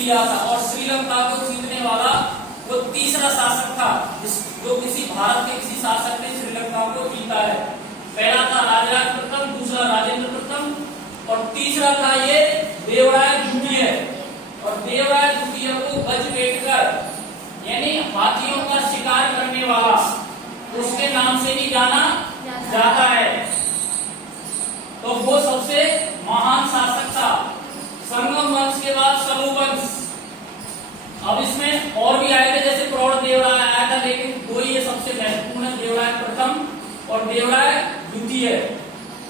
लिया था और श्रीलंका को जीतने वाला वो तीसरा शासक था जो किसी भारत के किसी शासक ने श्रीलंका को जीता है। पहला था राजराज प्रथम, दूसरा राजेंद्र प्रथम और तीसरा था ये देवराय द्वितीय। और देवराय द्वितीय को गजबेटकर यानी हाथियों का शिकार करने वाला उसके नाम से भी जाना जाता है। तो वो सबसे महान शासक था। संगम वंश के बाद सलू वंश। अब इसमें और भी आए थे जैसे प्रौढ़ देवराय आया था, लेकिन दो ही ये सबसे महत्वपूर्ण है, देवराय प्रथम और देवराय द्वितीय।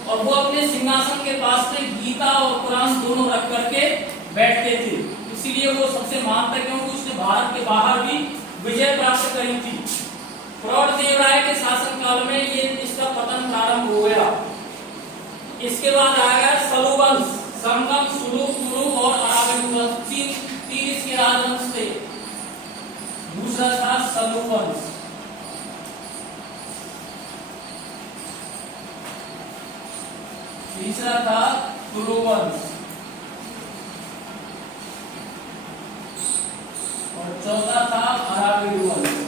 और वो अपने सिंहासन के पास में गीता और कुरान दोनों रख करके बैठते थे, इसीलिए वो सबसे महान था क्योंकि उसने भारत के बाहर भी विजय प्राप्त करी थी। प्रौढ़ देवराय के शासनकाल में ये इसका पतन प्रारंभ हो गया। इसके बाद आ गया सलू वंश। संगम, सुलू, कुरु और अरावली वंश, तीन इसके राजवंश थे। दूसरा था सलू वंश। तीसरा था कुरु वंश और चौथा था अरावली वंश।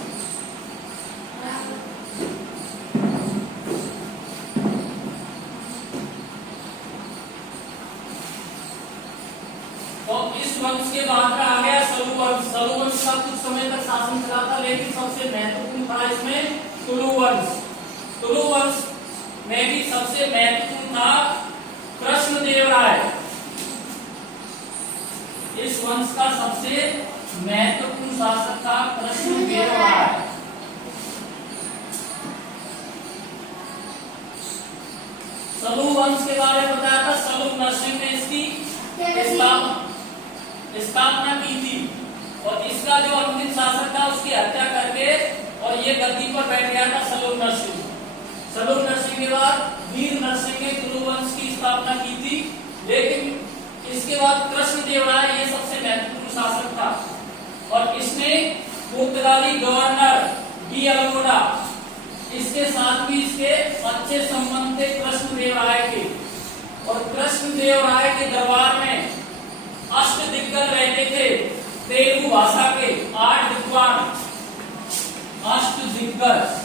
तो इस वंश के बाद का आ गया सलू वंश। सलू वंश का कुछ समय तक शासन चला था, लेकिन सबसे महत्वपूर्ण था इसमें तुलु वंश। तुलु वंश में भी सबसे महत्वपूर्ण था कृष्णदेवराय। इस वंश का सबसे महत्वपूर्ण शासक था कृष्णदेवराय। सलू वंश के बारे में बताया था। सलू नरसिंह ने इसकी स्थापना की थी और इसका जो अंतिम शासक था उसकी हत्या करके और ये गद्दी पर बैठ गया था सलू नरसिंह। सलू नरसिंह के बाद वीर नरसिंह ने तुलु वंश की स्थापना की थी, लेकिन इसके बाद कृष्णदेवराय ये सबसे महत्वपूर्ण शासक था और इसने पुर्तगाली गवर्नर डी अल्मोड़ा इसके साथ भी इसके अच्छे संबंध थे कृष्णदेवराय के। और कृष्णदेवराय के दरबार में अष्टदिग्गज रहते थे तेलुगु भाषा के 8 विद्वान। अष्टदिग्गज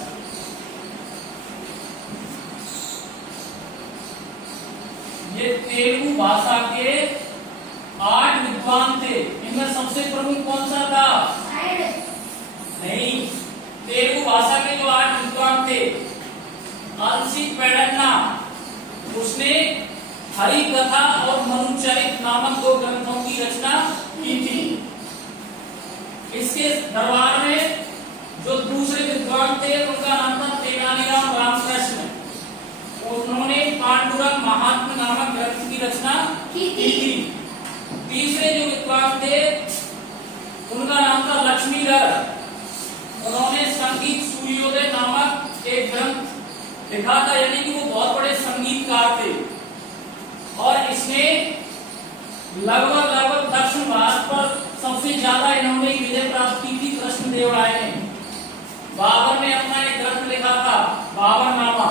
ये तेलुगु भाषा के 8 विद्वान थे। इनमें सबसे प्रमुख कौन सा था? नहीं, तेलुगु भाषा के जो 8 विद्वान थे, अलसी पेडन्ना उसने हरि कथा और मनुचरित नामक 2 ग्रंथों की रचना की थी। इसके दरबार में जो दूसरे विद्वान थे उनका नाम था तेनालीराम रामकृष्ण। उन्होंने पांडुरंग महात्म्य नामक ग्रंथ की रचना की थी। तीसरे जो विद्वान थे उनका नाम था लक्ष्मीधर। उन्होंने संगीत सूर्योदय नामक एक ग्रंथ लिखा था, यानी कि वो बहुत बड़े संगीतकार थे। और इसने लगभग दक्षिण भारत पर सबसे ज्यादा इन्होंने विजय प्राप्त की थी कृष्णदेवराय ने। बाबर ने अपना एक ग्रंथ लिखा था बाबरनामा,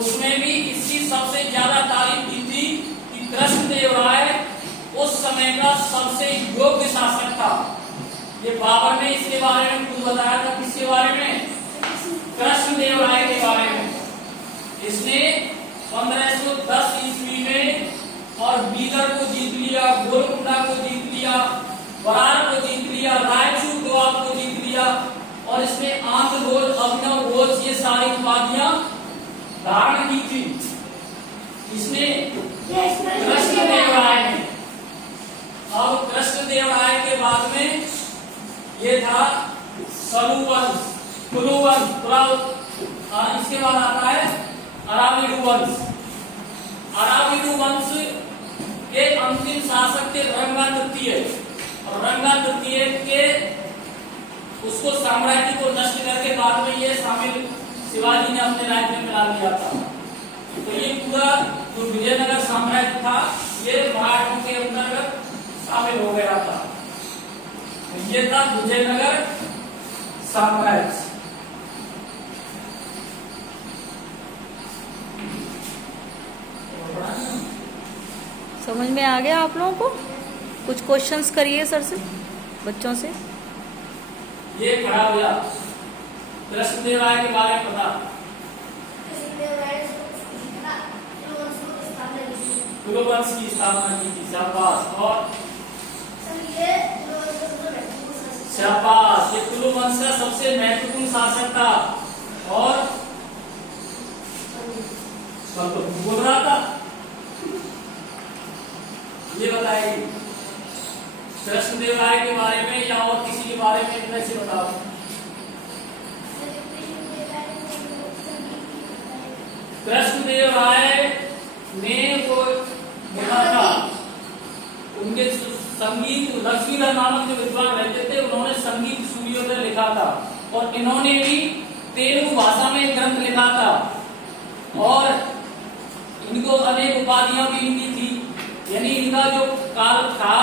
उसमें भी इसकी सबसे ज्यादा तारीफ की थी कि कृष्णदेवराय उस समय का सबसे योग्य शासक था। ये बाबर ने इसके बारे में खुद बताया था। किसके बारे में? कृष्णदेवराय के बारे में। इसने 1510 ईस्वी में और बीदर को जीत लिया, गोलकुंडा को जीत लिया, वरार को जीत लिया, रायचूर दोआब को जीत लिया और इसने आंध्र घोष, अभिनव घोष ये सारी उपाधियां धारण की थी। इसने कृष्णदेवराय ने। अब कृष्णदेवराय के बाद में ये था सलू वंश, कुलु वंश, इसके बाद आता है अराविडु वंश। अराविडु वंश के अंतिम शासक थे रंगा तृतीय। और रंगा तृतीय के उसको साम्राज्य को नष्ट करके बाद में ये शामिल शिवाजी ने अपने राज्य में मिला लिया था। तो ये पूरा जो विजयनगर साम्राज्य था ये मराठों के अंतर्गत शामिल हो गया था। ये था विजयनगर साम्राज्य। समझ में आ गया आप लोगों को? कुछ क्वेश्चंस करिए सर से, बच्चों से। ये खड़ा हो गया। कृष्णदेवराय के बारे में बता। कुलवंश की स्थापना की थी। शाबाश। और शाबाश, ये कुलवंश का सबसे महत्वपूर्ण शासक था। और तो बोल रहा था, ये बताइए कृष्णदेवराय के बारे में या और किसी के बारे में इतना से बताओ। कृष्णदेवराय ने वो लिखा था, उनके संगीत लक्ष्मीधर नामक जो विद्वान रहते थे, उन्होंने संगीत सूर्योदय लिखा था। और इन्होंने भी तेलुगु भाषा में एक ग्रंथ लिखा था। और इनको अनेक उपाधियां भी इनकी थी, यानी इनका जो काल था